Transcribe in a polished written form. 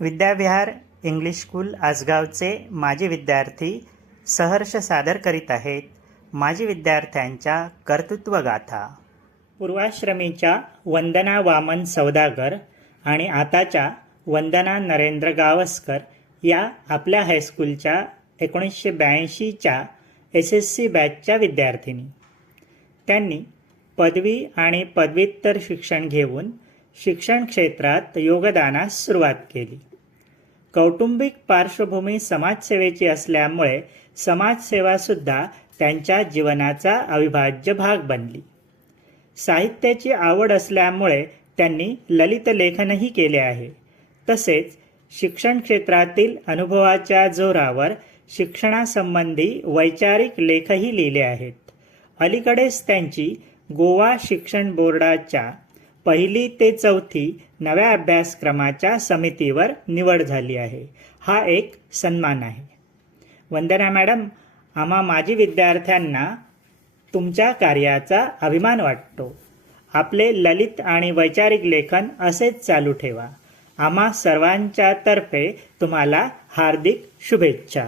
Vidyavihar English school आसगावचे माजी विद्यार्थी सहर्ष सादर करीत आहेत माजी विद्यार्थ्यांच्या कर्तृत्वगाथा। पूर्वाश्रमीच्या वंदना वामन सौदागर आणि आताच्या वंदना नरेंद्र गावस्कर या आपल्या हायस्कूलच्या 1982च्या SSC बॅचच्या विद्यार्थिनी। त्यांनी पदवी आणि पदव्युत्तर शिक्षण घेऊन शिक्षण क्षेत्रात योगदानास सुरुवात केली। कौटुंबिक पार्श्वभूमी समाजसेवेची असल्यामुळे समाजसेवासुद्धा त्यांच्या जीवनाचा अविभाज्य भाग बनली। साहित्याची आवड असल्यामुळे त्यांनी ललित लेखनही केले आहे। तसेच शिक्षण क्षेत्रातील अनुभवाच्या जोरावर शिक्षणासंबंधी वैचारिक लेखही लिहिले आहेत। अलीकडेच त्यांची गोवा शिक्षण बोर्डाच्या 1ली ते 4थी नव्या अभ्यासक्रमाच्या समितीवर निवड झाली आहे। हा एक सन्मान आहे। वंदना मॅडम, आम्हा माजी विद्यार्थ्यांना तुमच्या कार्याचा अभिमान वाटतो। आपले ललित आणि वैचारिक लेखन असेच चालू ठेवा। आम्हा सर्वांच्या तर्फे तुम्हाला हार्दिक शुभेच्छा।